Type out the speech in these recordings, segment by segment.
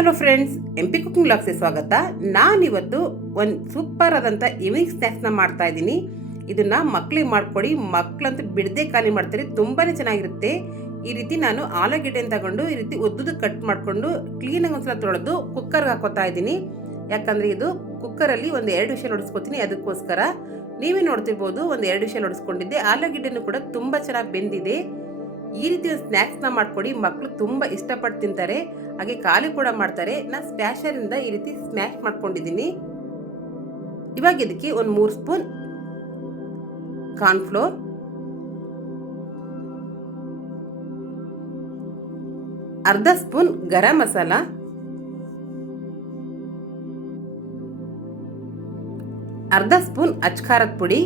Hello friends, MP cooking ವ್ಲಾಗ್ಸ್ಗೆ ಸ್ವಾಗತ. ನಾನಿವತ್ತು ಒಂದು ಸೂಪರ್ ಆದಂಥ ಈವ್ನಿಂಗ್ ಸ್ನ್ಯಾಕ್ಸ್ನ ಮಾಡ್ತಾ ಇದ್ದೀನಿ. ಇದನ್ನ ಮಕ್ಕಳಿಗೆ ಮಾಡ್ಕೊಡಿ, ಮಕ್ಕಳಂತೂ ಬಿಡದೆ ಖಾಲಿ ಮಾಡ್ತಾರೆ. ತುಂಬಾ ಚೆನ್ನಾಗಿರುತ್ತೆ. ಈ ರೀತಿ ನಾನು ಆಲೂಗೆಡ್ಡೆನ ತಗೊಂಡು ಈ ರೀತಿ ಉದ್ದುದು ಕಟ್ ಮಾಡಿಕೊಂಡು ಕ್ಲೀನಾಗಿ ಒಂದ್ಸಲ ತೊಳೆದು ಕುಕ್ಕರ್ಗೆ ಹಾಕೋತಾ ಇದ್ದೀನಿ. ಯಾಕಂದರೆ ಇದು ಕುಕ್ಕರಲ್ಲಿ ಒಂದು 2 ವಿಷಲ್ ಹೊಡಿಸ್ಕೊತೀನಿ. ಅದಕ್ಕೋಸ್ಕರ ನೀವೇ ನೋಡ್ತಿರ್ಬೋದು, ಒಂದು 2 ವಿಷಲ್ ಹೊಡಿಸ್ಕೊಂಡಿದ್ದೆ. ಆಲೂಗೆಡ್ಡೆನೂ ಕೂಡ ತುಂಬ ಚೆನ್ನಾಗಿ ಬೆಂದಿದೆ. ಈ ರೀತಿ ಒಂದು ಸ್ನ್ಯಾಕ್ಸ್ನ ಮಾಡ್ಕೊಡಿ, ಮಕ್ಕಳು ತುಂಬ ಇಷ್ಟಪಟ್ಟು ತಿಂತಾರೆ, ಹಾಗೆ ಖಾಲಿ ಕೂಡ ಮಾಡ್ತಾರೆ. ನಾನು ಸ್ಪ್ಯಾಷರಿಂದ ಈ ರೀತಿ ಸ್ಮ್ಯಾಶ್ ಮಾಡ್ಕೊಂಡಿದ್ದೀನಿ. ಇವಾಗ ಇದಕ್ಕೆ ಒಂದು 3 ಸ್ಪೂನ್ ಕಾರ್ನ್ಫ್ಲೋರ್, ಅರ್ಧ ಸ್ಪೂನ್ ಗರಂ ಮಸಾಲ, ಅರ್ಧ ಸ್ಪೂನ್ ಅಚ್ಕಾರದ ಪುಡಿ,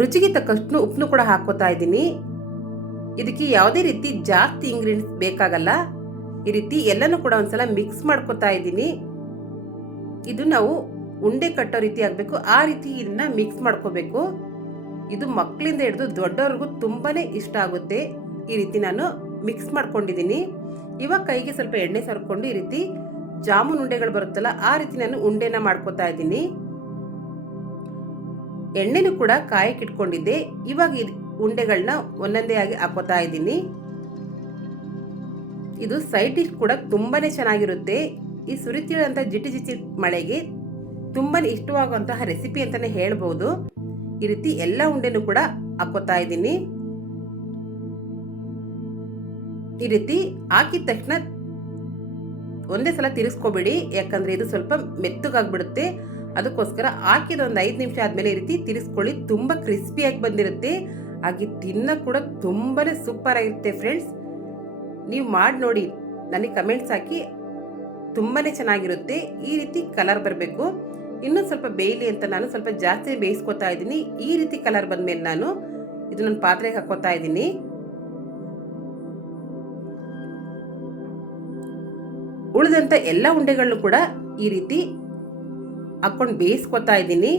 ರುಚಿಗೆ ತಕ್ಕಷ್ಟು ಉಪ್ಪನ್ನು ಕೂಡ ಹಾಕೋತಾ ಇದ್ದೀನಿ. ಇದಕ್ಕೆ ಯಾವುದೇ ರೀತಿ ಜಾಸ್ತಿ ಇಂಗ್ರೀಡಿಯೆಂಟ್ಸ್ ಬೇಕಾಗಲ್ಲ. ಈ ರೀತಿ ಎಲ್ಲನೂ ಕೂಡ ಒಂದ್ಸಲ ಮಿಕ್ಸ್ ಮಾಡ್ಕೋತಾ ಇದ್ದೀನಿ. ಇದು ನಾವು ಉಂಡೆ ಕಟ್ಟೋ ರೀತಿ ಆಗಬೇಕು, ಆ ರೀತಿ ಇದನ್ನ ಮಿಕ್ಸ್ ಮಾಡ್ಕೋಬೇಕು. ಇದು ಮಕ್ಕಳಿಂದ ಹಿಡಿದು ದೊಡ್ಡವ್ರಿಗೂ ತುಂಬಾನೇ ಇಷ್ಟ ಆಗುತ್ತೆ. ಈ ರೀತಿ ನಾನು ಮಿಕ್ಸ್ ಮಾಡ್ಕೊಂಡಿದ್ದೀನಿ. ಇವಾಗ ಕೈಗೆ ಸ್ವಲ್ಪ ಎಣ್ಣೆ ಸರ್ಕೊಂಡು ಈ ರೀತಿ ಜಾಮೂನ್ ಉಂಡೆಗಳು ಬರುತ್ತಲ್ಲ, ಆ ರೀತಿ ನಾನು ಉಂಡೆನ ಮಾಡ್ಕೋತಾ ಇದ್ದೀನಿ. ಎಣ್ಣೆನೂ ಕೂಡ ಕಾಯಕ್ಕೆ ಇಟ್ಕೊಂಡಿದ್ದೆ. ಇವಾಗ ಉಂಡೆಗಳನ್ನ ಒಂದೊಂದೇ ಆಗಿ ಹಾಕೋತಾ ಇದ್ದೀನಿ. ಇದು ಸೈಡ್ ಡಿಶ್ ಕೂಡ ತುಂಬಾನೇ ಚೆನ್ನಾಗಿರುತ್ತೆ. ಈ ಸುರಿತಿಳಂತ ಜಿಟಿ ಜಿಟಿ ಮಳೆಗೆ ತುಂಬಾನೇ ಇಷ್ಟವಾಗುವಂತಹ ರೆಸಿಪಿ ಅಂತಾನೆ ಹೇಳ್ಬೋದು. ಈ ರೀತಿ ಎಲ್ಲ ಉಂಡೆನೂ ಕೂಡ ಹಾಕೋತಾ ಇದ್ದೀನಿ. ಈ ರೀತಿ ಹಾಕಿದ ತಕ್ಷಣ ಒಂದೇ ಸಲ ತಿರ್ಸ್ಕೋಬೇಡಿ, ಯಾಕಂದ್ರೆ ಇದು ಸ್ವಲ್ಪ ಮೆತ್ತಗಾಗ್ಬಿಡುತ್ತೆ. ಅದಕ್ಕೋಸ್ಕರ ಹಾಕಿದ ಒಂದು 5 ನಿಮಿಷ ಆದಮೇಲೆ ಈ ರೀತಿ ತಿರ್ಸ್ಕೊಳ್ಳಿ. ತುಂಬ ಕ್ರಿಸ್ಪಿಯಾಗಿ ಬಂದಿರುತ್ತೆ, ಹಾಗೆ ತಿನ್ನ ಕೂಡ ತುಂಬಾನೇ ಸೂಪರ್ ಆಗಿರುತ್ತೆ. ಫ್ರೆಂಡ್ಸ್, ನೀವು ಮಾಡಿ ನೋಡಿ, ನನಗೆ ಕಮೆಂಟ್ಸ್ ಹಾಕಿ. ತುಂಬಾನೇ ಚೆನ್ನಾಗಿರುತ್ತೆ. ಈ ರೀತಿ ಕಲರ್ ಬರಬೇಕು. ಇನ್ನೂ ಸ್ವಲ್ಪ ಬೇಯಲಿ ಅಂತ ನಾನು ಸ್ವಲ್ಪ ಜಾಸ್ತಿ ಬೇಯಿಸ್ಕೊತಾ ಇದ್ದೀನಿ. ಈ ರೀತಿ ಕಲರ್ ಬಂದಮೇಲೆ ನಾನು ಇದು ನನ್ನ ಪಾತ್ರೆಗೆ ಹಾಕೋತಾ ಇದ್ದೀನಿ. ಉಳಿದಂಥ ಎಲ್ಲ ಉಂಡೆಗಳನ್ನು ಕೂಡ ಈ ರೀತಿ ಹಾಕೊಂಡು ಬೇಯಿಸ್ಕೊತಾ ಇದ್ದೀನಿ.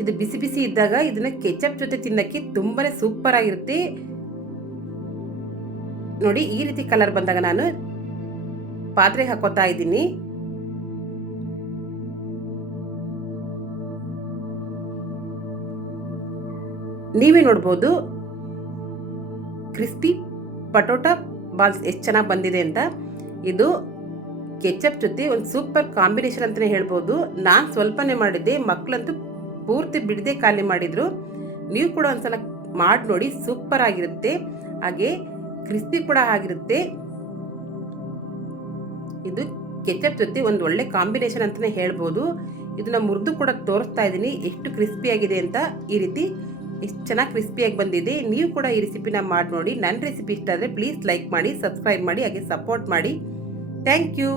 ಇದು ಬಿಸಿ ಬಿಸಿ ಇದ್ದಾಗ ಇದನ್ನ ಕೆಚಪ್ ಜೊತೆ ತಿನ್ನಕ್ಕೆ ತುಂಬಾನೇ ಸೂಪರ್ ಆಗಿರುತ್ತೆ. ನೋಡಿ, ಈ ರೀತಿ ಕಲರ್ ಬಂದಾಗ ನಾನು ಪಾತ್ರೆಗೆ ಹಾಕೋತಾ ಇದ್ದೀನಿ. ನೀವೇ ನೋಡ್ಬೋದು ಕ್ರಿಸ್ಪಿ ಪಟೋಟಾ ಬಾಲ್ಸ್ ಎಷ್ಟು ಚೆನ್ನಾಗಿ ಬಂದಿದೆ ಅಂತ. ಇದು ಕೆಚಪ್ ಜೊತೆ ಒಂದು ಸೂಪರ್ ಕಾಂಬಿನೇಷನ್ ಅಂತಲೇ ಹೇಳ್ಬೋದು. ನಾನು ಸ್ವಲ್ಪನೇ ಮಾಡಿದ್ದೆ, ಮಕ್ಕಳಂತೂ ಪೂರ್ತಿ ಬಿಡದೆ ಖಾಲಿ ಮಾಡಿದ್ರು. ನೀವು ಕೂಡ ಒಂದ್ಸಲ ಮಾಡಿ ನೋಡಿ, ಸೂಪರ್ ಆಗಿರುತ್ತೆ, ಹಾಗೆ ಕ್ರಿಸ್ಪಿ ಕೂಡ ಆಗಿರುತ್ತೆ. ಇದು ಕೆಚಪ್ ಜೊತೆ ಒಂದು ಒಳ್ಳೆ ಕಾಂಬಿನೇಷನ್ ಅಂತಲೇ ಹೇಳ್ಬೋದು. ಇದನ್ನ ಮುರಿದು ಕೂಡ ತೋರಿಸ್ತಾ ಇದ್ದೀನಿ ಎಷ್ಟು ಕ್ರಿಸ್ಪಿ ಆಗಿದೆ ಅಂತ. ಈ ರೀತಿ ಎಷ್ಟು ಚೆನ್ನಾಗಿ ಕ್ರಿಸ್ಪಿಯಾಗಿ ಬಂದಿದೆ. ನೀವು ಕೂಡ ಈ ರೆಸಿಪಿನ ಮಾಡಿ ನೋಡಿ. ನನ್ನ ರೆಸಿಪಿ ಇಷ್ಟ ಆದರೆ ಪ್ಲೀಸ್ ಲೈಕ್ ಮಾಡಿ, ಸಬ್ಸ್ಕ್ರೈಬ್ ಮಾಡಿ, ಹಾಗೆ ಸಪೋರ್ಟ್ ಮಾಡಿ. Thank you.